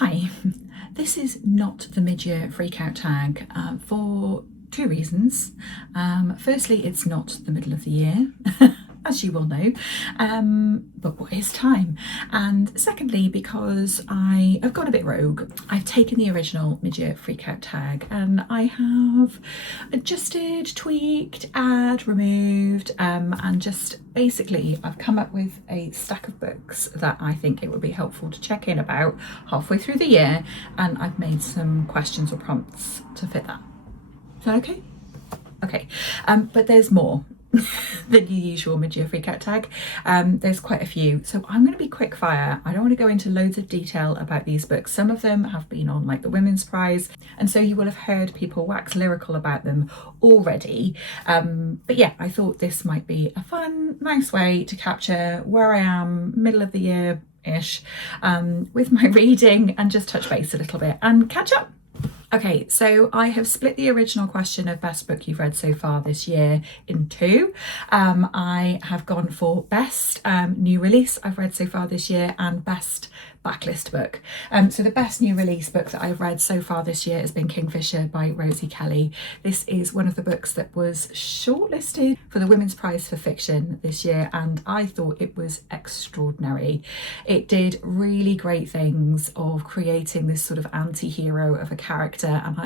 Hi, this is not the mid-year freakout tag for two reasons. Firstly, it's not the middle of the year, as you will know, but what is time? And secondly, because I have gone a bit rogue, I've taken the original mid-year freakout tag and I have adjusted, tweaked, removed, and just basically I've come up with a stack of books that I think it would be helpful to check in about halfway through the year, and I've made some questions or prompts to fit that. Is that okay? Okay, but there's more than the usual mid-year freakout tag. There's quite a few, so I'm going to be quick fire. I don't want to go into loads of detail about these books. Some of them have been on like the Women's Prize, and so you will have heard people wax lyrical about them already, but yeah, I thought this might be a fun, nice way to capture where I am middle of the year ish with my reading and just touch base a little bit and catch up. Okay, so I have split the original question of best book you've read so far this year in two. I have gone for best new release I've read so far this year and best backlist book. So the best new release book that I've read so far this year has been Kingfisher by Rosie Kelly. This is one of the books that was shortlisted for the Women's Prize for Fiction this year, and I thought it was extraordinary. It did really great things of creating this sort of anti-hero of a character, and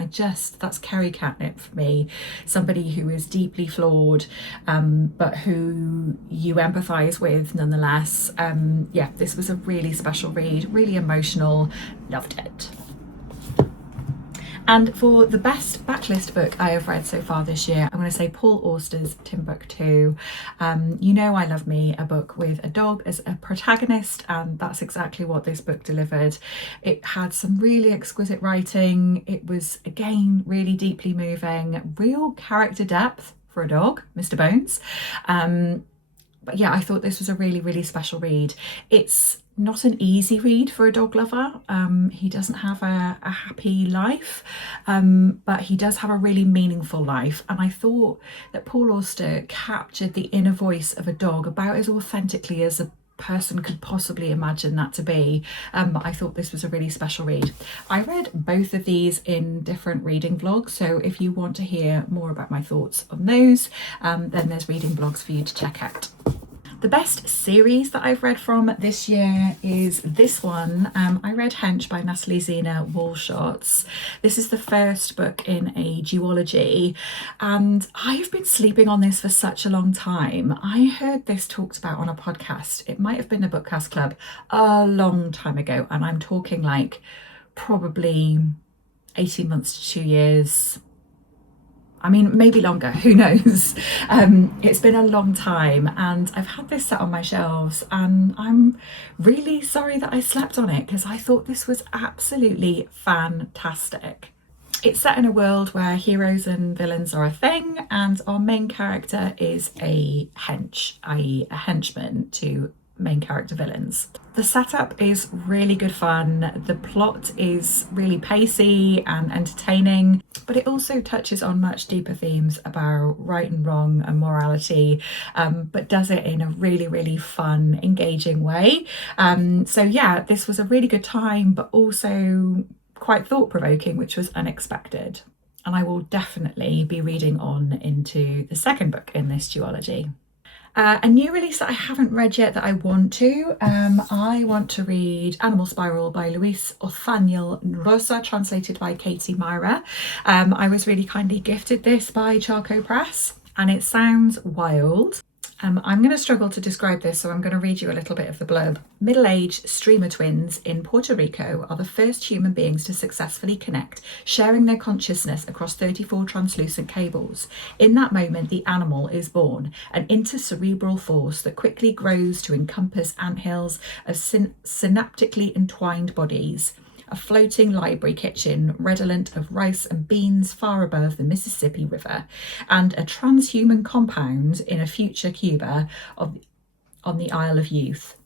that's Kerry catnip for me. Somebody who is deeply flawed, but who you empathise with nonetheless. Yeah, this was a really special read, really emotional, loved it. And for the best backlist book I have read so far this year, I'm going to say Paul Auster's Timbuktu. You know I love me a book with a dog as a protagonist, and that's exactly what this book delivered. It had some really exquisite writing. It was, again, really deeply moving, real character depth for a dog, Mr. Bones. But yeah, I thought this was a really, really special read. It's not an easy read for a dog lover. He doesn't have a happy life, but he does have a really meaningful life. And I thought that Paul Auster captured the inner voice of a dog about as authentically as a person could possibly imagine that to be. I thought this was a really special read. I read both of these in different reading vlogs, so if you want to hear more about my thoughts on those, then there's reading vlogs for you to check out. The best series that I've read from this year is this one. I read Hench by Natalie Zena Walshots. This is the first book in a duology, and I've been sleeping on this for such a long time. I heard this talked about on a podcast. It might have been the Bookcast Club a long time ago, and I'm talking like probably 18 months to 2 years. I mean, maybe longer, who knows? It's been a long time, and I've had this set on my shelves, and I'm really sorry that I slept on it because I thought this was absolutely fantastic. It's set in a world where heroes and villains are a thing, and our main character is a hench, i.e. a henchman to main character villains. The setup is really good fun. The plot is really pacey and entertaining, but it also touches on much deeper themes about right and wrong and morality, but does it in a really, really fun, engaging way. So yeah, this was a really good time, but also quite thought-provoking, which was unexpected. And I will definitely be reading on into the second book in this duology. A new release that I haven't read yet that I want to read Animal Spiral by Luis Othaniel Rosa, translated by Katie Myra. I was really kindly gifted this by Charco Press, and it sounds wild. I'm going to struggle to describe this, so I'm going to read you a little bit of the blurb. Middle-aged streamer twins in Puerto Rico are the first human beings to successfully connect, sharing their consciousness across 34 translucent cables. In that moment, the animal is born, an intercerebral force that quickly grows to encompass anthills of synaptically entwined bodies. A floating library kitchen redolent of rice and beans far above the Mississippi River, and a transhuman compound in a future Cuba on the Isle of Youth.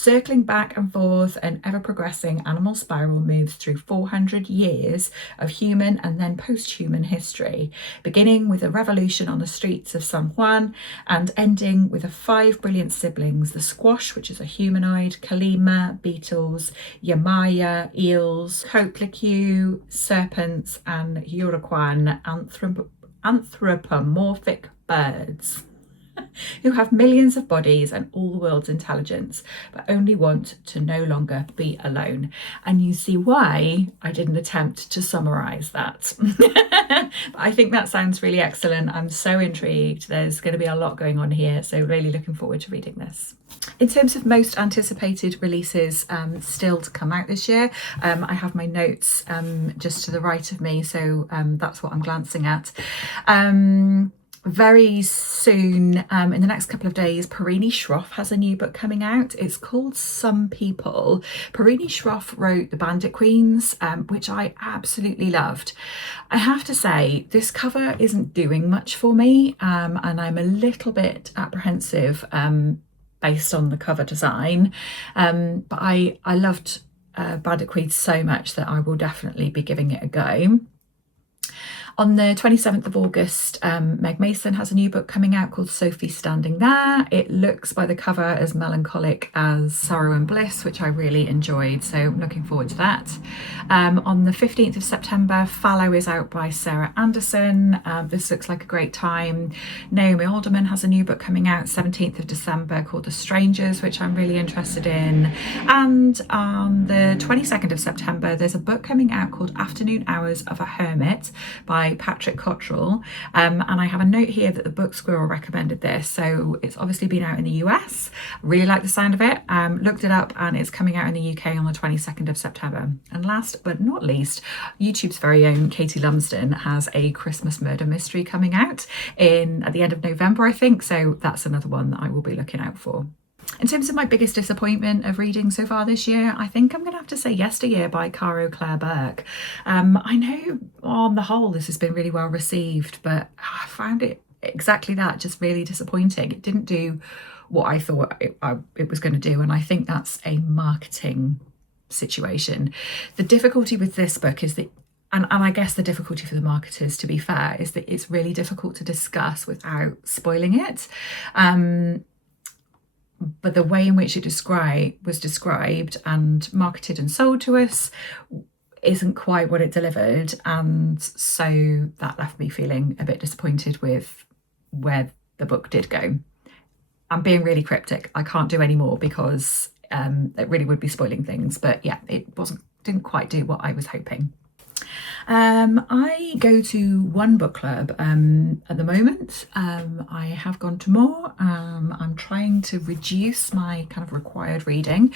Circling back and forth, an ever-progressing animal spiral moves through 400 years of human and then post-human history, beginning with a revolution on the streets of San Juan and ending with the 5 brilliant siblings, the squash, which is a humanoid, Kalima, beetles, Yamaya, eels, Coplicu, serpents, and Uruguayan anthropomorphic birds who have millions of bodies and all the world's intelligence, but only want to no longer be alone. And you see why I didn't attempt to summarise that. But I think that sounds really excellent. I'm so intrigued. There's going to be a lot going on here, so really looking forward to reading this. In terms of most anticipated releases still to come out this year, I have my notes just to the right of me, so that's what I'm glancing at. Very soon, in the next couple of days, Perini Schroff has a new book coming out. It's called Some People. Perini Schroff wrote The Bandit Queens, which I absolutely loved. I have to say, this cover isn't doing much for me, and I'm a little bit apprehensive based on the cover design. But I loved Bandit Queens so much that I will definitely be giving it a go. On the 27th of August, Meg Mason has a new book coming out called Sophie Standing There. It looks by the cover as melancholic as Sorrow and Bliss, which I really enjoyed, so I'm looking forward to that. On the 15th of September, Fallow is out by Sarah Anderson. This looks like a great time. Naomi Alderman has a new book coming out 17th of December called The Strangers, which I'm really interested in. And on the 22nd of September, there's a book coming out called Afternoon Hours of a Hermit by Patrick Cottrell, and I have a note here that the Book Squirrel recommended this, so it's obviously been out in the US. Really like the sound of it. Looked it up, and it's coming out in the UK on the 22nd of September. And last but not least, YouTube's very own Katie Lumsden has a Christmas murder mystery coming out at the end of November, I think, so that's another one that I will be looking out for. In terms of my biggest disappointment of reading so far this year, I think I'm going to have to say Yesteryear by Caro Claire Burke. I know on the whole this has been really well received, but I found it exactly that, just really disappointing. It didn't do what I thought it was going to do, and I think that's a marketing situation. The difficulty with this book is that, and I guess the difficulty for the marketers, to be fair, is that it's really difficult to discuss without spoiling it. But the way in which it was described and marketed and sold to us isn't quite what it delivered, and so that left me feeling a bit disappointed with where the book did go. I'm being really cryptic. I can't do any more because it really would be spoiling things, but yeah, it didn't quite do what I was hoping. I go to one book club at the moment. I have gone to more. I'm trying to reduce my kind of required reading.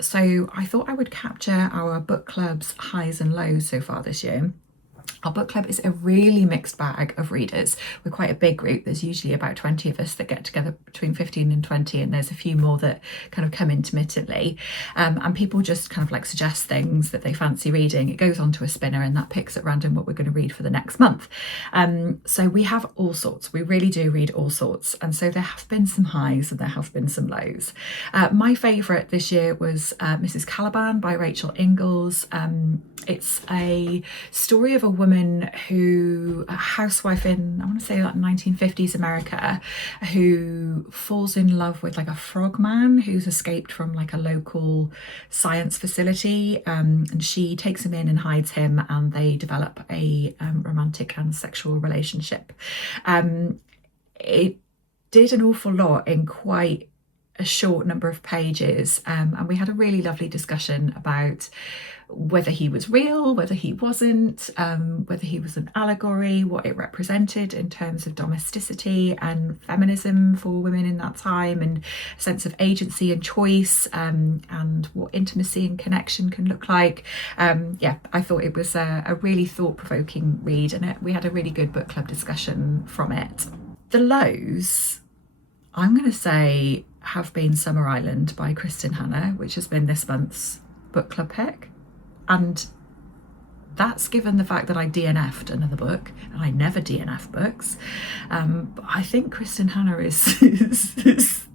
So I thought I would capture our book club's highs and lows so far this year. Our book club is a really mixed bag of readers. We're quite a big group. There's usually about 20 of us that get together, between 15 and 20, and there's a few more that kind of come intermittently. And people just kind of like suggest things that they fancy reading. It goes onto a spinner and that picks at random what we're going to read for the next month. So we have all sorts. We really do read all sorts. And so there have been some highs and there have been some lows. My favourite this year was Mrs. Caliban by Rachel Ingalls. It's a story of a woman who, a housewife in, I want to say like 1950s America, who falls in love with like a frogman who's escaped from like a local science facility, and she takes him in and hides him, and they develop a romantic and sexual relationship. It did an awful lot in quite a short number of pages, and we had a really lovely discussion about whether he was real, whether he wasn't, whether he was an allegory, what it represented in terms of domesticity and feminism for women in that time, and a sense of agency and choice, and what intimacy and connection can look like. Yeah, I thought it was a really thought-provoking read, and we had a really good book club discussion from it. The lows, I'm going to say, have been Summer Island by Kristen Hanna, which has been this month's book club pick. And that's given the fact that I DNF'd another book, and I never DNF books. But I think Kristin Hannah is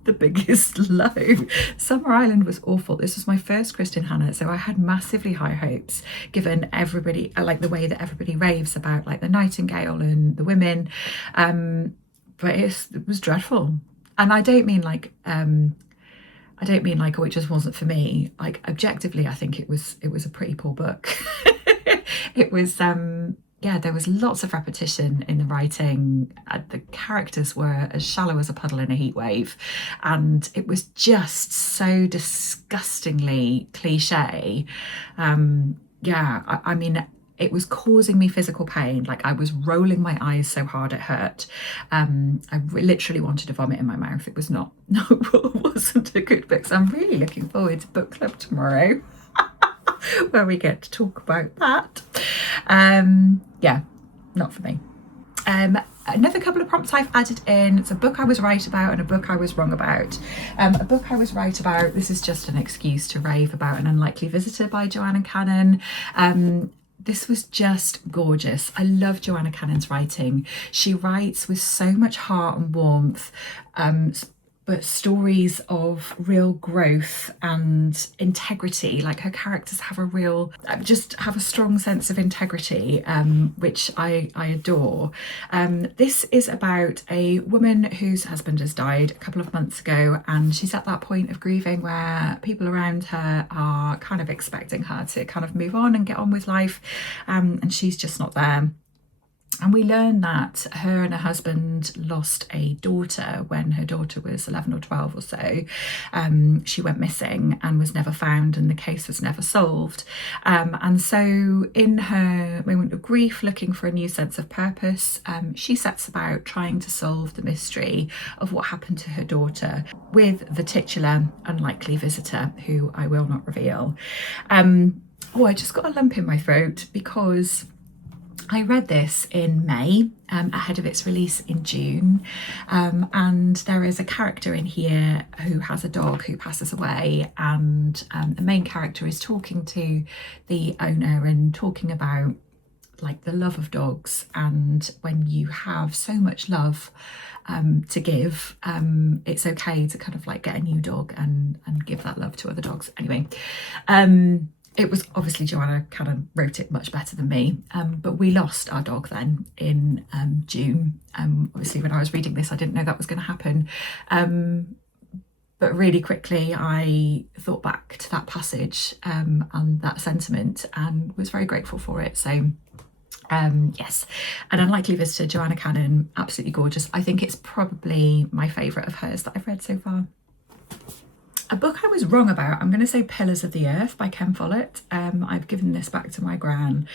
the biggest low. Summer Island was awful. This was my first Kristin Hannah, so I had massively high hopes, given everybody, like the way that everybody raves about like the Nightingale and the women. But it was dreadful. And I don't mean like oh, it just wasn't for me. Like objectively, I think it was a pretty poor book. It was yeah, there was lots of repetition in the writing. The characters were as shallow as a puddle in a heat wave, and it was just so disgustingly cliche. Yeah, I mean, it was causing me physical pain. Like I was rolling my eyes so hard it hurt. I literally wanted to vomit in my mouth. It was not, no, it wasn't a good book. So I'm really looking forward to book club tomorrow, where we get to talk about that. Yeah, not for me. Another couple of prompts I've added in. It's a book I was right about and a book I was wrong about. A book I was right about, this is just an excuse to rave about An Unlikely Visitor by Joanna Cannon. This was just gorgeous. I love Joanna Cannon's writing. She writes with so much heart and warmth, but stories of real growth and integrity. Like her characters have just have a strong sense of integrity, which I adore. This is about a woman whose husband has died a couple of months ago, and she's at that point of grieving where people around her are kind of expecting her to kind of move on and get on with life, and she's just not there. And we learn that her and her husband lost a daughter when her daughter was 11 or 12 or so. She went missing and was never found, and the case was never solved. And so in her moment of grief, looking for a new sense of purpose, she sets about trying to solve the mystery of what happened to her daughter with the titular unlikely visitor, who I will not reveal. Oh, I just got a lump in my throat because I read this in May, ahead of its release in June, and there is a character in here who has a dog who passes away, and the main character is talking to the owner and talking about like the love of dogs, and when you have so much love to give, it's okay to kind of like get a new dog and give that love to other dogs. Anyway, it was obviously Joanna kind of wrote it much better than me, but we lost our dog then in June. Obviously when I was reading this I didn't know that was going to happen, but really quickly I thought back to that passage and that sentiment and was very grateful for it. So yes, An Unlikely Visitor, Joanna Cannon, absolutely gorgeous. I think it's probably my favourite of hers that I've read so far. A book I was wrong about, I'm going to say Pillars of the Earth by Ken Follett. I've given this back to my gran.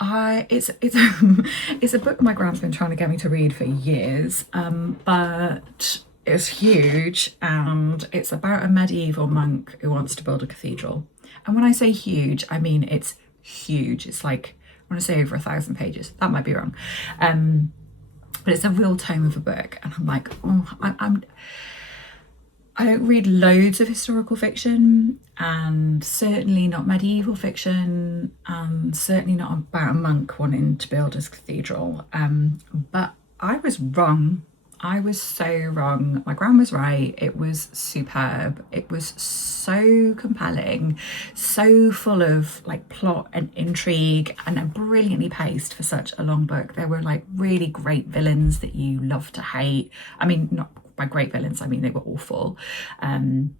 It's a book my gran's been trying to get me to read for years, but it's huge, and it's about a medieval monk who wants to build a cathedral. And when I say huge, I mean it's huge. It's like, I want to say over 1,000 pages. That might be wrong. But it's a real tome of a book, and I'm like, oh, I don't read loads of historical fiction, and certainly not medieval fiction, and certainly not about a monk wanting to build his cathedral. But I was wrong. I was so wrong. My gran was right. It was superb. It was so compelling, so full of like plot and intrigue, and brilliantly paced for such a long book. There were like really great villains that you love to hate. I mean, not by great villains, I mean they were awful, and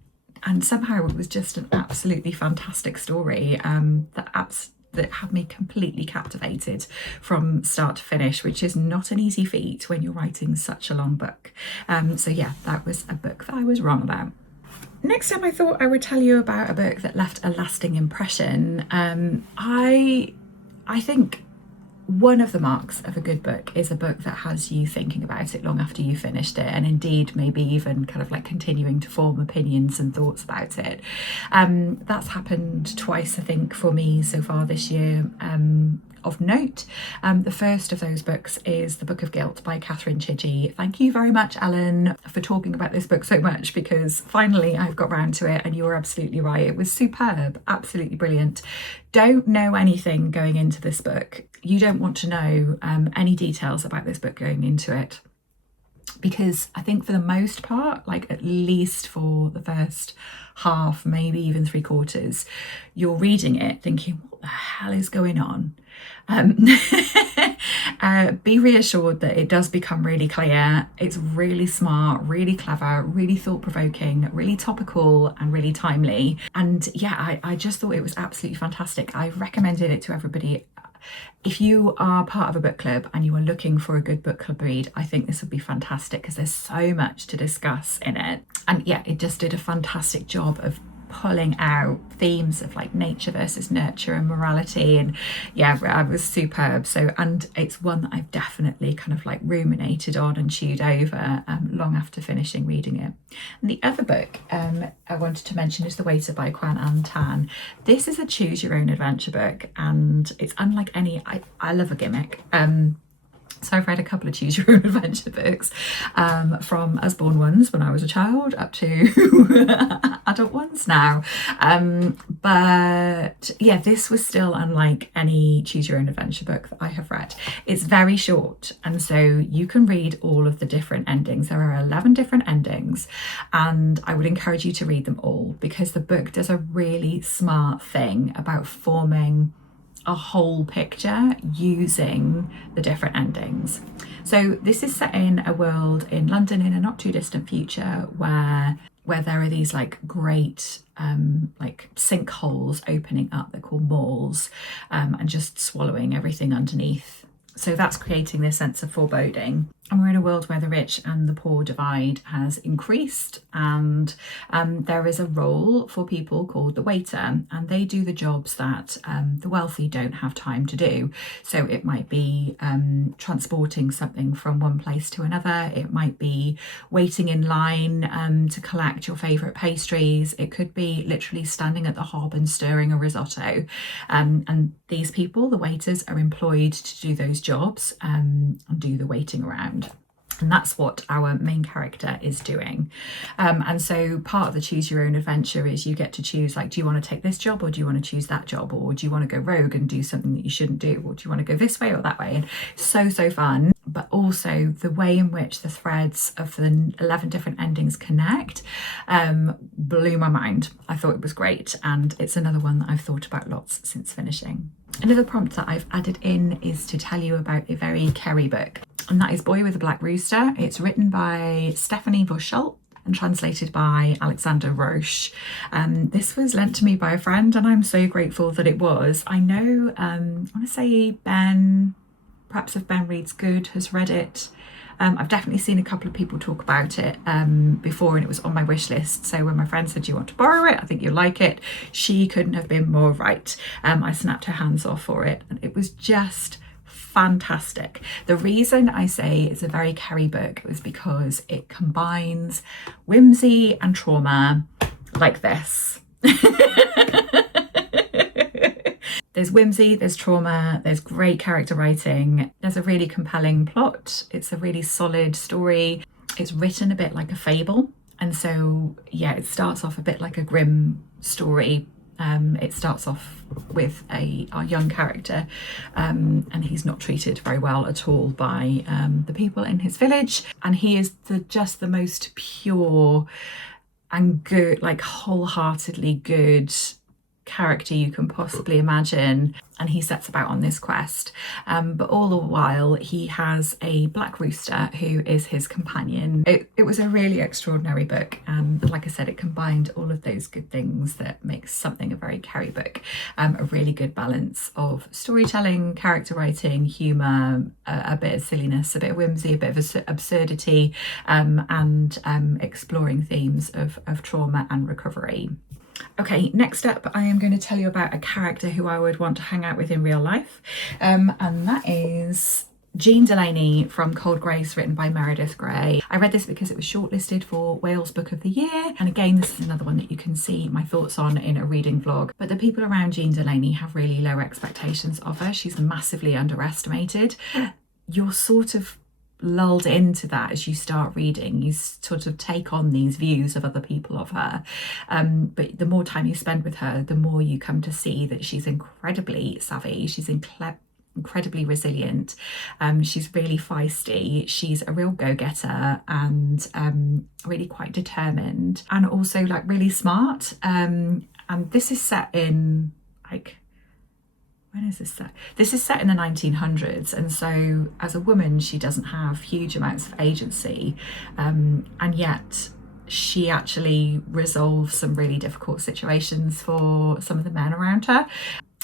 somehow it was just an absolutely fantastic story that had me completely captivated from start to finish, which is not an easy feat when you're writing such a long book. So yeah, that was a book that I was wrong about. Next time I thought I would tell you about a book that left a lasting impression. I think one of the marks of a good book is a book that has you thinking about it long after you finished it, and indeed maybe even kind of like continuing to form opinions and thoughts about it. That's happened twice, I think, for me so far this year. of note. The first of those books is The Book of Guilt by Catherine Chidgey. Thank you very much, Ellen, for talking about this book so much, because finally I've got round to it, and you're absolutely right. It was superb, absolutely brilliant. Don't know anything going into this book. You don't want to know any details about this book going into it, because I think for the most part, like at least for the first half, maybe even 3/4, you're reading it thinking, what the hell is going on? Be reassured that it does become really clear. It's really smart, really clever, really thought-provoking, really topical and really timely. And yeah, I just thought it was absolutely fantastic. I've recommended it to everybody. If you are part of a book club and you are looking for a good book club read, I think this would be fantastic, because there's so much to discuss in it. And yeah, it just did a fantastic job of pulling out themes of like nature versus nurture and morality, and yeah, it was superb. So, and it's one that I've definitely kind of like ruminated on and chewed over long after finishing reading it. And the other book I wanted to mention is The Waiter by Kwan An Tan. This is a choose your own adventure book, and it's unlike any, I love a gimmick. So I've read a couple of choose your own adventure books, from Usborne ones when I was a child up to adult ones now. But yeah, this was still unlike any choose your own adventure book that I have read. It's very short, and so you can read all of the different endings. There are 11 different endings, and I would encourage you to read them all, because the book does a really smart thing about forming a whole picture using the different endings. So this is set in a world in London in a not too distant future where there are these like great like sinkholes opening up. They're called malls, and just swallowing everything underneath. So that's creating this sense of foreboding. And we're in a world where the rich and the poor divide has increased, and there is a role for people called the waiter, and they do the jobs that the wealthy don't have time to do. So it might be transporting something from one place to another. It might be waiting in line to collect your favourite pastries. It could be literally standing at the hob and stirring a risotto. And these people, the waiters, are employed to do those jobs and do the waiting around. And that's what our main character is doing. And so part of the choose your own adventure is you get to choose, like, do you want to take this job, or do you want to choose that job, or do you want to go rogue and do something that you shouldn't do, or do you want to go this way or that way? And so fun. But also the way in which the threads of the 11 different endings connect blew my mind. I thought it was great, and it's another one that I've thought about lots since finishing. Another prompt that I've added in is to tell you about a very Kerry book, and that is Boy with a Black Rooster. It's written by Stephanie Voschalt and translated by Alexander Roche. This was lent to me by a friend, and I'm so grateful that it was. I know, I want to say Ben, perhaps if Ben Reads Good, has read it. I've definitely seen a couple of people talk about it before, and it was on my wish list. So when my friend said, do you want to borrow it? I think you'll like it. She couldn't have been more right. I snapped her hands off for it, and it was just fantastic. The reason I say it's a very Kerry book is because it combines whimsy and trauma like this. There's whimsy, there's trauma, there's great character writing, there's a really compelling plot, it's a really solid story. It's written a bit like a fable, and so yeah, it starts off a bit like a grim story. It starts off with our young character, and he's not treated very well at all by the people in his village, and he is just the most pure and good, like wholeheartedly good character you can possibly imagine, and he sets about on this quest, but all the while he has a black rooster who is his companion. It was a really extraordinary book, and like I said, it combined all of those good things that makes something a very Kerry book. A really good balance of storytelling, character writing, humour, a bit of silliness, a bit of whimsy, a bit of absurdity, and exploring themes of trauma and recovery. Okay, next up I am going to tell you about a character who I would want to hang out with in real life, and that is Jean Delaney from Cold Grace, written by Meredith Grey. I read this because it was shortlisted for Wales Book of the Year. And again, this is another one that you can see my thoughts on in a reading vlog. But the people around Jean Delaney have really low expectations of her. She's massively underestimated. You're sort of lulled into that as you start reading. You sort of take on these views of other people of her. But the more time you spend with her, the more you come to see that she's incredibly savvy. She's incredibly resilient. She's really feisty. She's a real go-getter and really quite determined, and also like really smart. And this is set in like, when is this set? This is set in the 1900s, and so as a woman she doesn't have huge amounts of agency, and yet she actually resolves some really difficult situations for some of the men around her.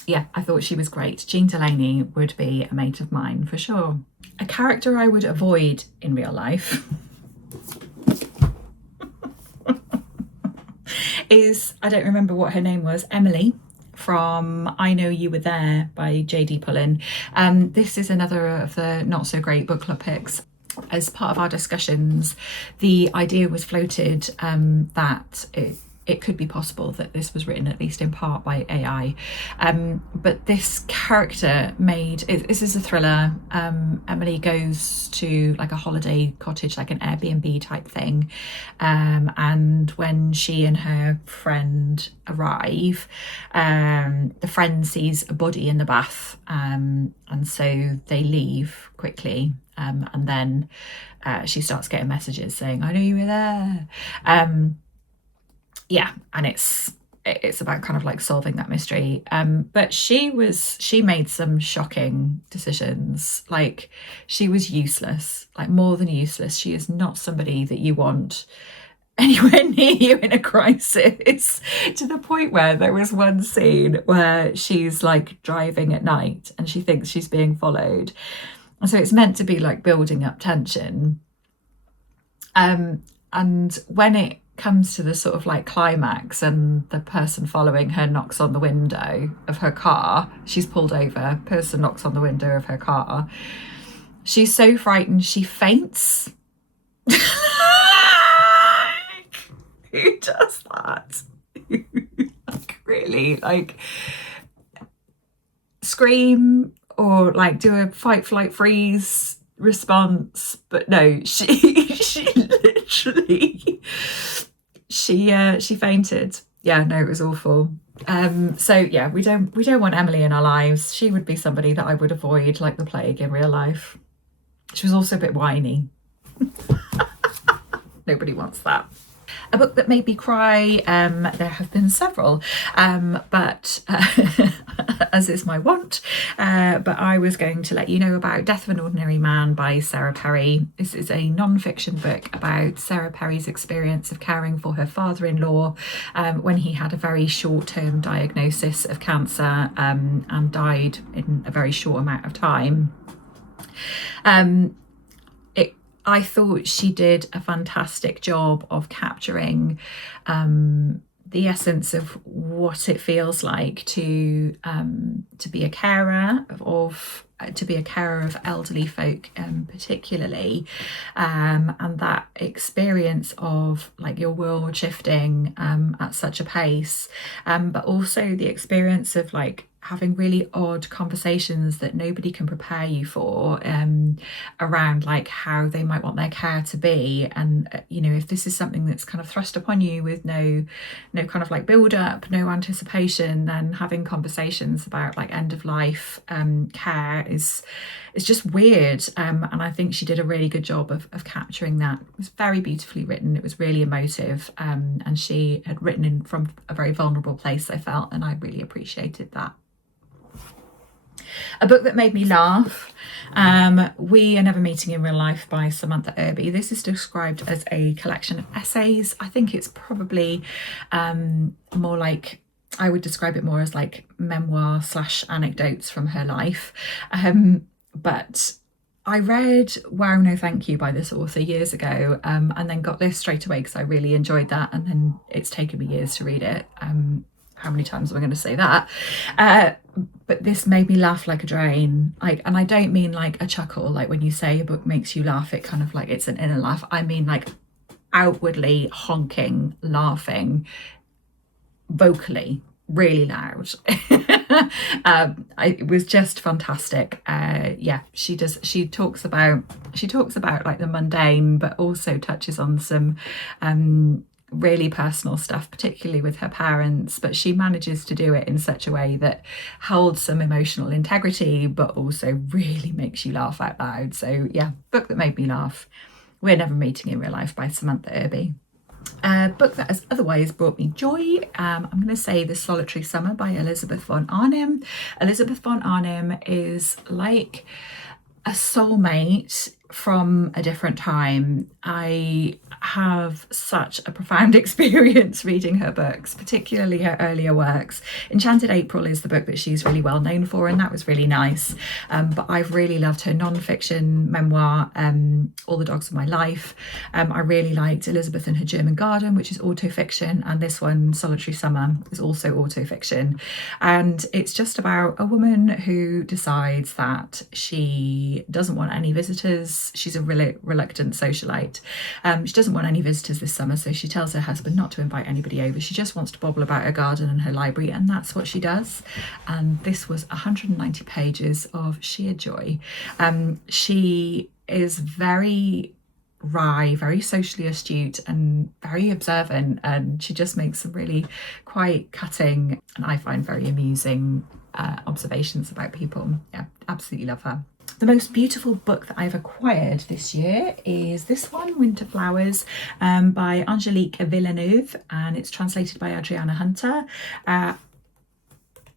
Yeah, I thought she was great. Jean Delaney would be a mate of mine for sure. A character I would avoid in real life is, I don't remember what her name was, Emily from I Know You Were There by J.D. Pullen. This is another of the not so great book club picks. As part of our discussions, the idea was floated that it could be possible that this was written at least in part by AI. But this character this is a thriller. Emily goes to like a holiday cottage, like an Airbnb type thing. And when she and her friend arrive, the friend sees a body in the bath. And so they leave quickly. And then she starts getting messages saying, I know you were there. Yeah, and it's about kind of like solving that mystery. But she made some shocking decisions. Like, she was useless, like more than useless. She is not somebody that you want anywhere near you in a crisis, to the point where there was one scene where she's like driving at night and she thinks she's being followed. And so it's meant to be like building up tension. And when it comes to the sort of like climax and the person following her knocks on the window of her car, she's pulled over, person knocks on the window of her car, she's so frightened she faints. Who does that? Like, really, like scream or like do a fight, flight, freeze response? But no, she literally she fainted. Yeah, no, it was awful. So yeah, we don't want Emily in our lives. She would be somebody that I would avoid like the plague in real life. She was also a bit whiny. Nobody wants that. A book that made me cry, there have been several, but as is my wont, but I was going to let you know about Death of an Ordinary Man by Sarah Perry. This is a non-fiction book about Sarah Perry's experience of caring for her father-in-law when he had a very short-term diagnosis of cancer and died in a very short amount of time. I thought she did a fantastic job of capturing the essence of what it feels like to be a carer of elderly folk, particularly, and that experience of like your world shifting at such a pace, but also the experience of like having really odd conversations that nobody can prepare you for around like how they might want their care to be. And you know, if this is something that's kind of thrust upon you with no kind of like build up, no anticipation, then having conversations about like end of life care is just weird. And I think she did a really good job of capturing that. It was very beautifully written. It was really emotive, and she had written in from a very vulnerable place, I felt, and I really appreciated that. A book that made me laugh, We Are Never Meeting in Real Life by Samantha Irby. This is described as a collection of essays. I think it's probably more like, I would describe it more as like memoir / anecdotes from her life. But I read Wow No Thank You by this author years ago, and then got this straight away because I really enjoyed that, and then it's taken me years to read it. How many times am I going to say that? but this made me laugh like a drain. Like, and I don't mean like a chuckle, like when you say a book makes you laugh, it kind of like it's an inner laugh. I mean like outwardly honking, laughing, vocally, really loud. It was just fantastic. Yeah, she talks about like the mundane, but also touches on some really personal stuff, particularly with her parents, but she manages to do it in such a way that holds some emotional integrity, but also really makes you laugh out loud. So yeah, book that made me laugh. We're Never Meeting in Real Life by Samantha Irby. A book that has otherwise brought me joy, I'm going to say The Solitary Summer by Elizabeth von Arnim. Elizabeth von Arnim is like a soulmate from a different time. I have such a profound experience reading her books, particularly her earlier works. Enchanted April is the book that she's really well known for, and that was really nice. But I've really loved her non-fiction memoir, All the Dogs of My Life. I really liked Elizabeth and Her German Garden, which is autofiction, and this one, Solitary Summer, is also autofiction. And it's just about a woman who decides that she doesn't want any visitors. She's a really reluctant socialite. She doesn't want any visitors this summer, so she tells her husband not to invite anybody over. She just wants to bobble about her garden and her library, and that's what she does. And this was 190 pages of sheer joy. She is very wry, very socially astute and very observant, and she just makes some really quite cutting and I find very amusing observations about people. Yeah, absolutely love her. The most beautiful book that I've acquired this year is this one, Winter Flowers, by Angelique Villeneuve, and it's translated by Adriana Hunter.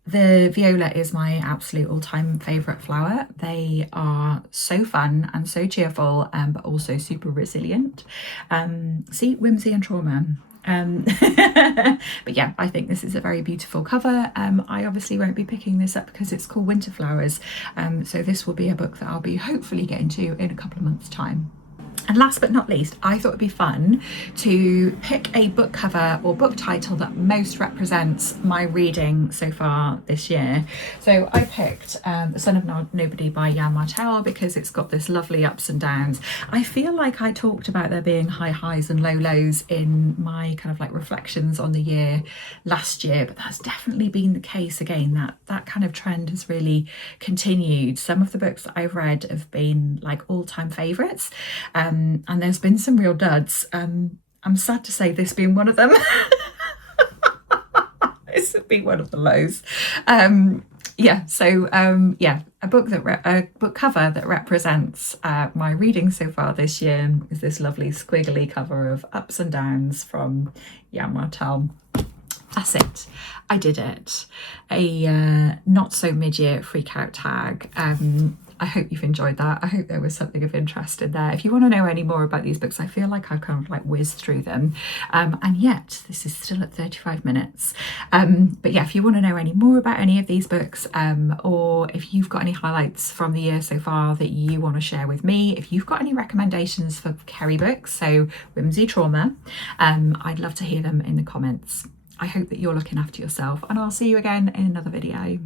The viola is my absolute all-time favourite flower. They are so fun and so cheerful, but also super resilient. See, whimsy and trauma. But yeah, I think this is a very beautiful cover. I obviously won't be picking this up because it's called Winter Flowers, so this will be a book that I'll be hopefully getting to in a couple of months' time. And last but not least, I thought it'd be fun to pick a book cover or book title that most represents my reading so far this year. So I picked The Son of Nobody by Jan Martel because it's got this lovely ups and downs. I feel like I talked about there being high highs and low lows in my kind of like reflections on the year last year, but that's definitely been the case again. That kind of trend has really continued. Some of the books that I've read have been like all-time favourites. And there's been some real duds. I'm sad to say this being one of them. This would be one of the lows. Yeah, so a book cover that represents my reading so far this year is this lovely squiggly cover of Ups and Downs from Jan Martel. That's it. I did it. A not so mid-year freakout tag. I hope you've enjoyed that. I hope there was something of interest in there. If you want to know any more about these books, I feel like I've kind of like whizzed through them. And yet this is still at 35 minutes. But yeah, if you want to know any more about any of these books, or if you've got any highlights from the year so far that you want to share with me, if you've got any recommendations for Kerry books, so whimsy, trauma, I'd love to hear them in the comments. I hope that you're looking after yourself, and I'll see you again in another video.